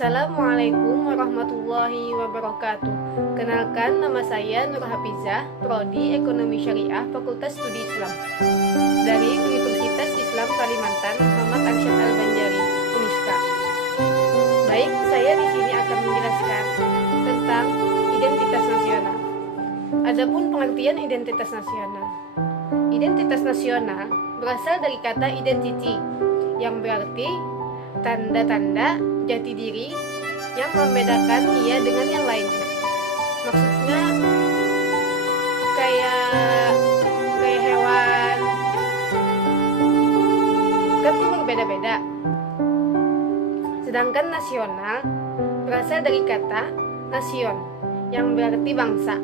Assalamualaikum warahmatullahi wabarakatuh. Kenalkan, nama saya Nur Hafizah, Prodi Ekonomi Syariah, Fakultas Studi Islam dari Universitas Islam Kalimantan, Muhammad Arsyad Al-Banjari, Uniska. Baik, saya di sini akan menjelaskan tentang identitas nasional. Adapun pengertian identitas nasional. Identitas nasional berasal dari kata identity yang berarti tanda-tanda jati diri yang membedakan ia dengan yang lainnya. Maksudnya kayak hewan kan tuh berbeda-beda. Sedangkan nasional berasal dari kata nasion yang berarti bangsa.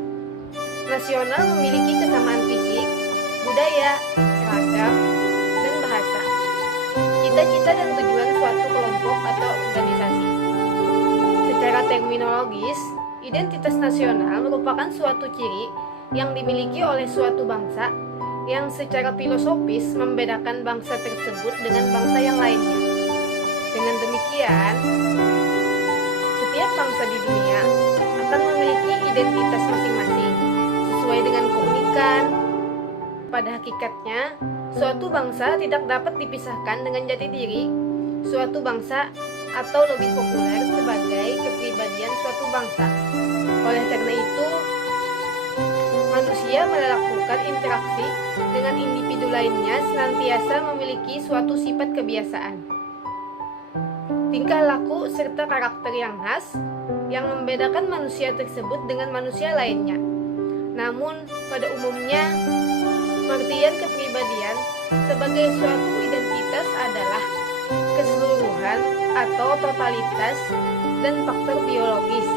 Nasional memiliki kesamaan fisik, budaya, ragam, dan bahasa, cita-cita dan tujuan suatu kelompok atau organisasi. Secara terminologis, identitas nasional merupakan suatu ciri yang dimiliki oleh suatu bangsa yang secara filosofis membedakan bangsa tersebut dengan bangsa yang lainnya. Dengan demikian, setiap bangsa di dunia akan memiliki identitas masing-masing sesuai dengan keunikan. Pada hakikatnya, suatu bangsa tidak dapat dipisahkan dengan jati diri suatu bangsa atau lebih populer sebagai kepribadian suatu bangsa. Oleh karena itu, manusia melakukan interaksi dengan individu lainnya senantiasa memiliki suatu sifat kebiasaan, tingkah laku, serta karakter yang khas yang membedakan manusia tersebut dengan manusia lainnya. Namun, pada umumnya, pengertian kepribadian sebagai suatu identitas adalah keseluruhan atau totalitas dan faktor biologis,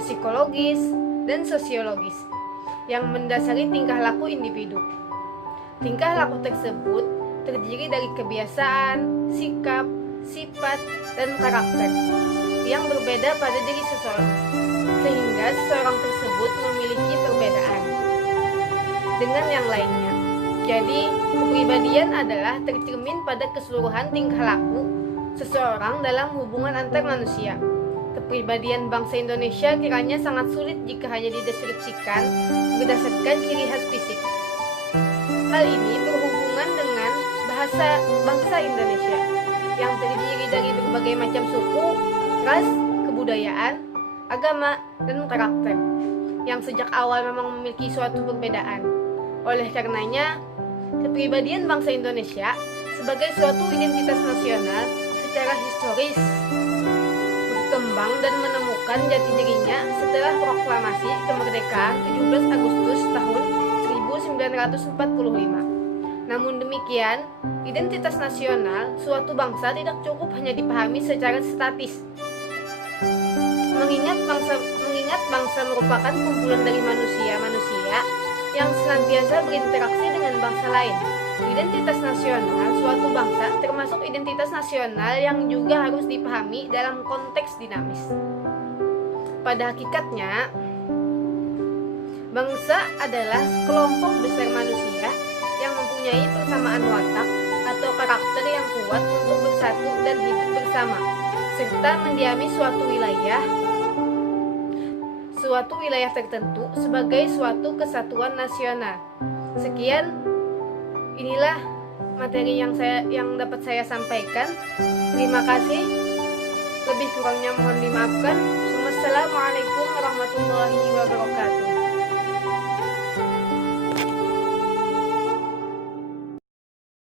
psikologis, dan sosiologis yang mendasari tingkah laku individu. Tingkah laku tersebut terdiri dari kebiasaan, sikap, sifat, dan karakter yang berbeda pada diri seseorang, sehingga seseorang tersebut memiliki perbedaan dengan yang lainnya. Jadi, kepribadian adalah tercermin pada keseluruhan tingkah laku seseorang dalam hubungan antar manusia. Kepribadian bangsa Indonesia kiranya sangat sulit jika hanya dideskripsikan berdasarkan ciri khas fisik. Hal ini berhubungan dengan bahasa bangsa Indonesia yang terdiri dari berbagai macam suku, ras, kebudayaan, agama, dan karakter yang sejak awal memang memiliki suatu perbedaan. Oleh karenanya, kepribadian bangsa Indonesia sebagai suatu identitas nasional secara historis berkembang dan menemukan jati dirinya setelah proklamasi kemerdekaan 17 Agustus tahun 1945. Namun demikian, identitas nasional suatu bangsa tidak cukup hanya dipahami secara statis. Mengingat bangsa merupakan kumpulan dari manusia-manusia yang senantiasa berinteraksi dengan bangsa lain. Identitas nasional suatu bangsa termasuk identitas nasional yang juga harus dipahami dalam konteks dinamis. Pada hakikatnya, bangsa adalah kelompok besar manusia yang mempunyai persamaan watak atau karakter yang kuat untuk bersatu dan hidup bersama, serta mendiami suatu wilayah tertentu sebagai suatu kesatuan nasional. Sekian, inilah materi yang dapat saya sampaikan. Terima kasih. Lebih kurangnya mohon dimaafkan. Wassalamualaikum warahmatullahi wabarakatuh.